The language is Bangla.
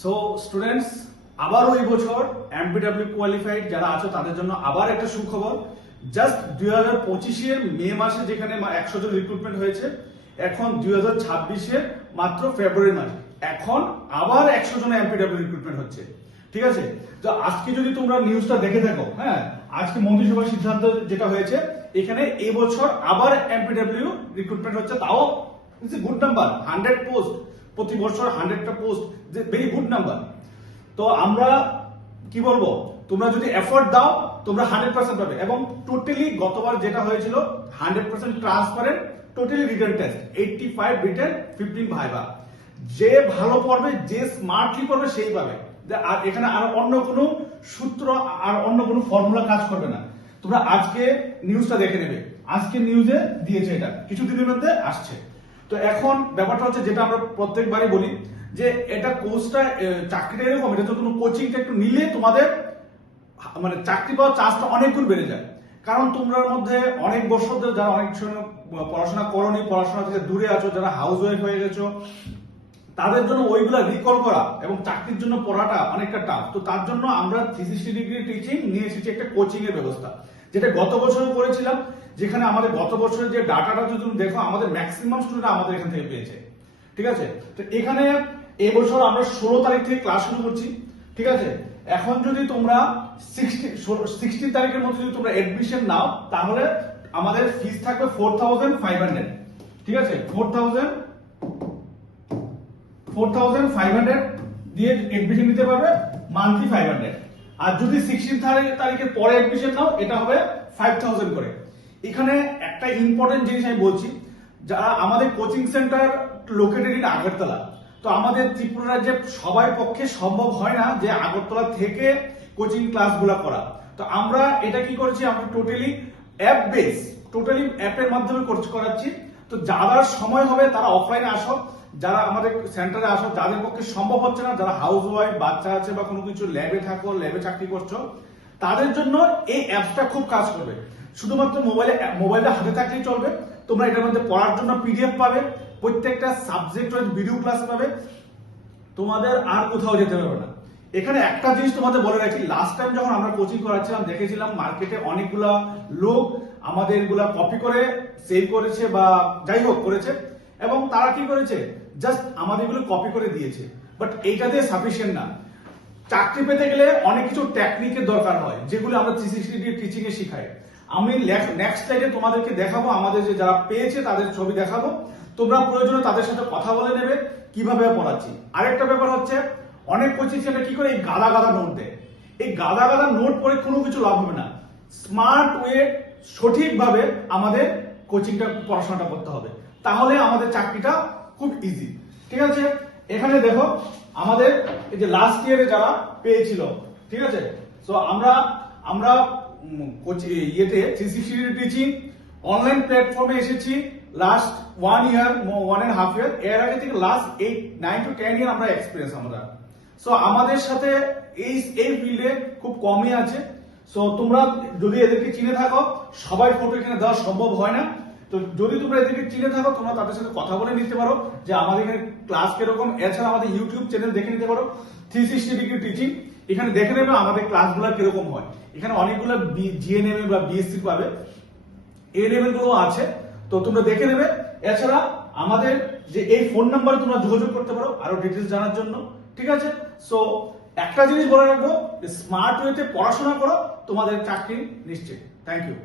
সো স্টুডেন্টস, আবারও এই বছর এমপিডব্লিউ কোয়ালিফাইড যারা আছো তাদের জন্য আবার একটা সুখবর। জাস্ট 2025-এর মে মাসে যেখানে 100 জন রিক্রুটমেন্ট হয়েছে, এখন 2026-এর মাত্র ফেব্রুয়ারি মাস এখন আবার 100 জন এমপিডব্লিউ রিক্রুটমেন্ট হচ্ছে। ঠিক আছে, তো আজকে যদি তোমরা নিউজটা দেখে থাকো, হ্যাঁ, আজকে মন্ত্রিসভার সিদ্ধান্ত যেটা হয়েছে, এখানে এই বছর আবার এমপিডব্লিউ রিক্রুটমেন্ট হচ্ছে, তাও it's a good number. 100 post প্রতি বছর, 100টা পোস্ট, ভেরি গুড নাম্বার। তো আমরা কি বলবো, তোমরা যদি এফোর্ট দাও তোমরা 100% পাবে। এবং টোটালি গতবার যেটা হয়েছিল 100% transparent, totally written test 85 written, 15 viva. যে ভালো পড়বে, যে স্মার্টলি পড়বে সেই পাবে। আর এখানে আর অন্য কোনো সূত্র আর অন্য কোনো ফর্মুলা কাজ করবে না। তোমরা আজকে নিউজটা দেখে নেবে, আজকে নিউজে দিয়েছে, এটা কিছুদিনের মধ্যে আসছে। তো এখন ব্যাপারটা হচ্ছে, যেটা আমরা প্রত্যেকবারই বলি যে এটা কোর্সটা, চাকরিটা এরকম, এটা তো কোনো কোচিংটা একটু নিলে তোমাদের মানে চাকরি পাওয়ার চান্সটা অনেক গুণ বেড়ে যায়। কারণ তোমরার মধ্যে অনেক বছর ধরে যারা অনেক সময় পড়াশোনা করোনি, পড়াশোনা থেকে দূরে আছো, যারা হাউস ওয়াইফ হয়ে গেছো, তাদের জন্য ওইগুলা রিকল করা এবং চাকরির জন্য পড়াটা অনেকটা টাফ। তো তার জন্য আমরা 360 ডিগ্রি টিচিং নিয়ে এসেছি একটা কোচিং এর ব্যবস্থা, যেটা গত বছরও করেছিলাম। যেখানে আমাদের গত বছরের যে ডাটাটা যদি তুমি দেখো, আমাদের ম্যাক্সিমাম স্টুডেন্ট আমাদের এখান থেকে পেয়েছে। ঠিক আছে, তো এখানে এবছর আমরা 16 তারিখ থেকে ক্লাস শুরু করছি। ঠিক আছে, এখন যদি তোমরা 16 তারিখের মধ্যে যদি তোমরা এডমিশন নাও, তাহলে আমাদের ফিস থাকবে 4500। ঠিক আছে, 4500 দিয়ে এডমিশন নিতে পারবে, মান্থলি 500। আর যদি 16 তারিখের পরে এডমিশন নাও, এটা হবে 5000 করে। এখানে একটা ইম্পর্টেন্ট জিনিস আমি বলছি, যারা আমাদের coaching centre located in Agartala, তো আমাদের ত্রিপুরা রাজ্যে সবার পক্ষে সম্ভব হয় না যে আগরতলা থেকে কোচিং ক্লাসগুলো করা। তো আমরা এটা কি করছি, আমরা টোটালি অ্যাপ বেস, টোটালি অ্যাপের মাধ্যমে কোর্স করাচ্ছি। তো যারা সময় হবে তারা অফলাইনে আসো, যারা আমাদের সেন্টারে আসো, যাদের পক্ষে সম্ভব হচ্ছে না, যারা হাউস ওয়াইফ, বাচ্চা আছে বা কোনো কিছু ল্যাবে থাকো, ল্যাবে চাকরি করছো, তাদের জন্য এই অ্যাপসটা খুব কাজ করবে। শুধুমাত্র মোবাইলটা হাতে থাকলেই চলবে। তোমরা এটার মধ্যে পড়ার জন্য পিডিএফ পাবে, প্রত্যেকটা সাবজেক্ট ভিডিও ক্লাস পাবে, তোমাদের আর কোথাও যেতে হবে না। এখানে একটা জিনিস তোমাদের বলে রাখি, লাস্ট টাইম যখন আমরা কোচিং করাচ্ছিলাম, দেখেছিলাম মার্কেটে অনেকগুলা লোক আমাদের এগুলা কপি করে সেল করেছে বা যাই হোক করেছে, এবং তারা কি করেছে, জাস্ট আমাদের এগুলো কপি করে দিয়েছে। বাট এইটা দিয়ে সাফিসিয়েন্ট না। চাকরি পেতে গেলে অনেক কিছু টেকনিকের দরকার হয়, যেগুলো আমরা 360 ডিগ্রি টিচিং এ শিখাই। আমি নেক্সট স্লাইডে তোমাদেরকে দেখাবো, আমাদের যে যারা পেয়েছে তাদের ছবি দেখাবো। তোমরা প্রয়োজনে তাদের সাথে কথা বলে নেবে কিভাবে পড়াচ্ছি। আরেকটা ব্যাপার হচ্ছে, অনেক কোচিং সেন্টার কি করে, এই গাদা গাদা নোট দেয়। এই গাদা গাদা নোট পড়ে কোনো কিছু লাভ হবে না। স্মার্ট ওয়ে, সঠিকভাবে আমাদের কোচিংটা, পড়াশোনাটা করতে হবে, তাহলে আমাদের চাকরিটা খুব ইজি। ঠিক আছে, এখানে দেখো আমাদের এই যে লাস্ট ইয়ারে যারা পেয়েছিল, ঠিক আছে, সো আমরা ইয়েতে 360 টিচিং অনলাইন প্ল্যাটফর্মে এসেছি লাস্ট 1 ইয়ার, 1.5 ইয়ার। এর আগে থেকে লাস্ট 9 to 10 ইয়ার আমরা এক্সপিরিয়েন্স আমরা। সো আমাদের সাথে এই ফিল্ডে খুব কমই আছে। সো তোমরা যদি এদেরকে চিনে থাকো, সবাই ফটো এখানে দেওয়া সম্ভব হয় না, তো যদি তোমরা এদেরকে চিনে থাকো, তোমরা তাদের সাথে কথা বলে নিতে পারো যে আমাদের এখানে ক্লাস কিরকম। এছাড়া আমাদের ইউটিউব চ্যানেল দেখে নিতে পারো, 360 ডিগ্রি টিচিং। এখানে দেখে নেবে আমাদের ক্লাসগুলো কিরকম হয়। এখানে অনেকগুলো জিএনএম বা বিএসসি পাবে, এ লেভেল গুলো আছে, তো তোমরা দেখে নেবে। এছাড়া আমাদের যে এই ফোন নাম্বারে তোমরা যোগাযোগ করতে পারো আরো ডিটেলস জানার জন্য। ঠিক আছে, সো একটা জিনিস বলে রাখবো, স্মার্ট ওয়েতে পড়াশোনা করো, তোমাদের চাকরি নিশ্চিত। Thank you.